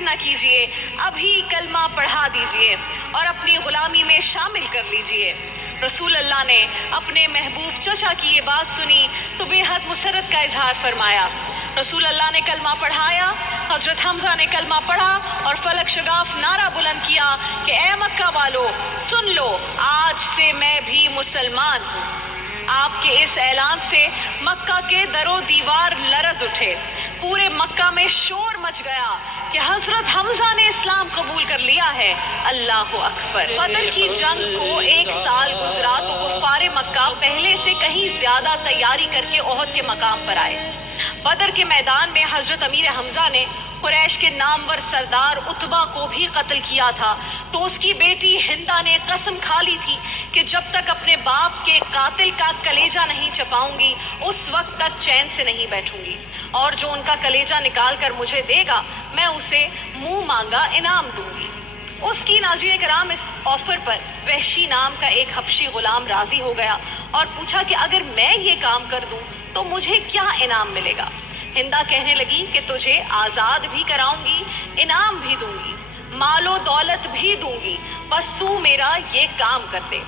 نہ کیجیے، ابھی کلمہ پڑھا دیجیے اور اپنی غلامی میں شامل کر لیجیے۔ رسول اللہ نے اپنے محبوب چچا کی یہ بات سنی تو بے حد مسرت کا اظہار فرمایا۔ رسول اللہ نے کلمہ پڑھایا، حضرت حمزہ نے کلمہ پڑھا اور فلک شگاف نعرہ بلند کیا کہ اے مکہ والو سن لو، آج سے میں بھی مسلمان ہوں۔ آپ کے اس اعلان سے مکہ کے در و دیوار لرز اٹھے، پورے مکہ میں شور مچ گیا کہ حضرت حمزہ نے اسلام قبول کر لیا ہے۔ اللہ اکبر۔ بدر کی جنگ کو 1 سال گزرا تو کفار مکہ پہلے سے کہیں زیادہ تیاری کر کے احد کے مقام پر آئے۔ بدر کے میدان میں حضرت امیر حمزہ نے قریش کے نامور سردار عتبہ کو بھی قتل کیا تھا، تو اس کی بیٹی ہندہ نے قسم کھا لی تھی کہ جب تک اپنے باپ کے قاتل کا کلیجہ نہیں چپاؤں گی اس وقت تک چین سے نہیں بیٹھوں گی، اور جو ان کا کلیجہ نکال کر مجھے دے گا میں اسے منہ مانگا انعام دوں گی۔ اس کی ناظرین کرام اس آفر پر وحشی نام کا ایک حبشی غلام راضی ہو گیا اور پوچھا کہ اگر میں یہ کام کر دوں تو مجھے کیا انعام ملے گا؟ ہندہ کہنے لگی کہ تجھے آزاد بھی کراؤں گی، انعام بھی دوں گی، مال و دولت بھی دوں گی، بس تو میرا یہ کام کر دے۔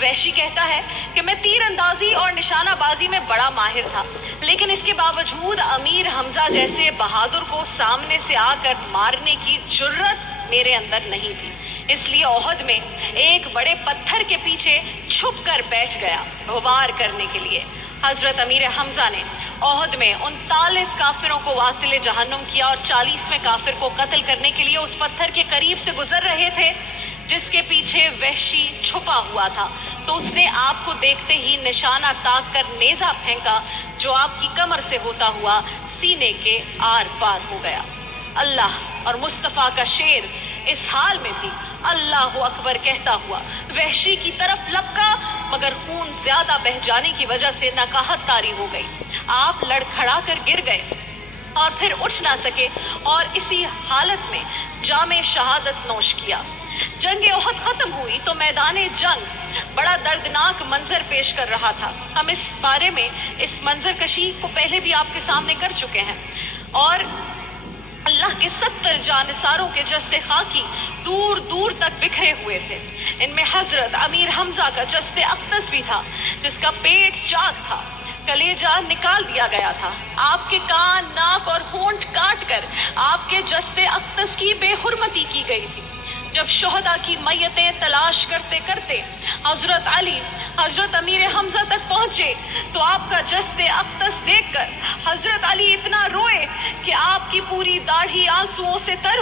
وحشی کہتا ہے کہ میں تیر اندازی اور نشانہ بازی میں بڑا ماہر تھا، لیکن اس کے باوجود امیر حمزہ جیسے بہادر کو سامنے سے آ کر مارنے کی جرت میرے اندر نہیں تھی، اس لیے احد میں ایک بڑے پتھر کے پیچھے چھپ کر بیٹھ گیا وار کرنے کے لیے۔ حضرت امیر حمزہ نے احد میں 39 کافروں کو واصل جہنم کیا اور 40ویں کافر کو قتل کرنے کے لیے اس پتھر کے قریب سے گزر رہے تھے جس کے پیچھے وحشی چھپا ہوا تھا، تو اس نے آپ کو دیکھتے ہی نشانہ تاک کر نیزہ پھینکا جو آپ کی کمر سے ہوتا ہوا سینے کے آر پار ہو گیا۔ اللہ اور مصطفیٰ کا شیر اس حال میں بھی اللہ اکبر کہتا ہوا وحشی کی طرف لپکا، مگر خون زیادہ بہہ جانے کی وجہ سے نکاہت طاری ہو گئی۔ آپ لڑکھڑا کر گر گئے اور پھر اٹھ نہ سکے اور اسی حالت میں جام شہادت نوش کیا۔ جنگ احد ختم ہوئی تو میدان جنگ بڑا دردناک منظر پیش کر رہا تھا۔ ہم اس بارے میں اس منظر کشی کو پہلے بھی آپ کے سامنے کر چکے ہیں، اور اللہ کے 70 جانثاروں کے جسد خاکی دور دور تک بکھرے ہوئے تھے۔ ان میں حضرت امیر حمزہ کا جسد اقدس بھی تھا جس کا پیٹ چاک تھا، کلیجہ نکال دیا گیا تھا، آپ کے کان، ناک اور ہونٹ کاٹ کر آپ کے جسد اقدس کی بے حرمتی کی گئی تھی۔ جب شہداء کی میتیں تلاش کرتے کرتے حضرت علی حضرت امیر حمزہ تک پہنچے تو آپ کا جسد اقدس دیکھ کر حضرت علی اتنا روئے کہ آپ کی پوری داڑھی آنسوؤں سے تر